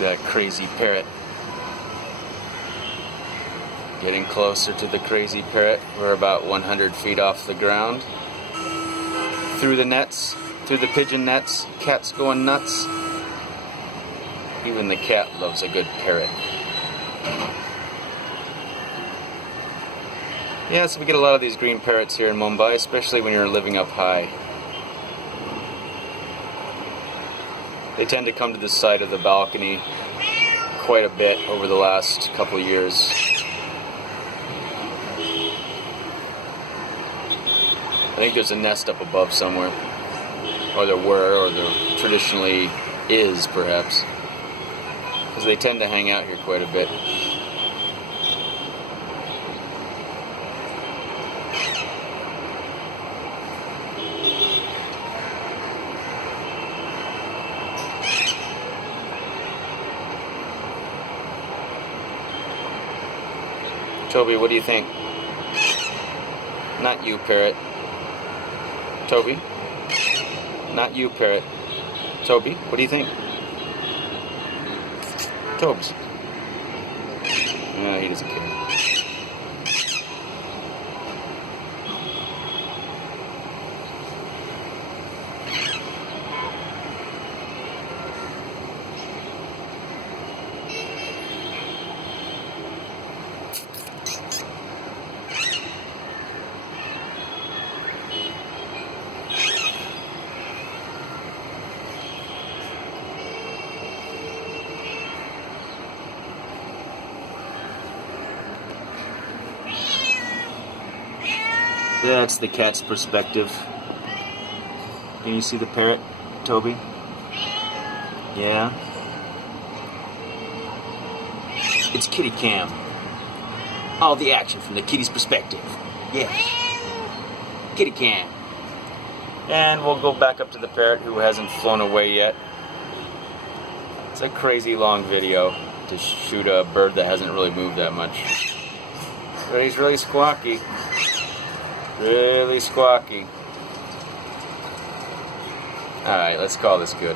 That crazy parrot. Getting closer to the crazy parrot. We're about 100 feet off the ground. Through the nets, through the pigeon nets, cat's going nuts. Even the cat loves a good parrot. Yeah, so we get a lot of these green parrots here in Mumbai, especially when you're living up high. They tend to come to the side of the balcony quite a bit over the last couple of years. I think there's a nest up above somewhere. Or there were, or there traditionally is, perhaps. Because they tend to hang out here quite a bit. Toby, what do you think? Not you, parrot. Toby? Not you, parrot. Toby, what do you think? Tobes. No, he doesn't care. That's the cat's perspective. Can you see the parrot, Toby? Yeah? It's kitty cam. All the action from the kitty's perspective. Yeah. Kitty cam. And we'll go back up to the parrot who hasn't flown away yet. It's a crazy long video to shoot a bird that hasn't really moved that much. But he's really squawky. Really squawky. Alright, let's call this good.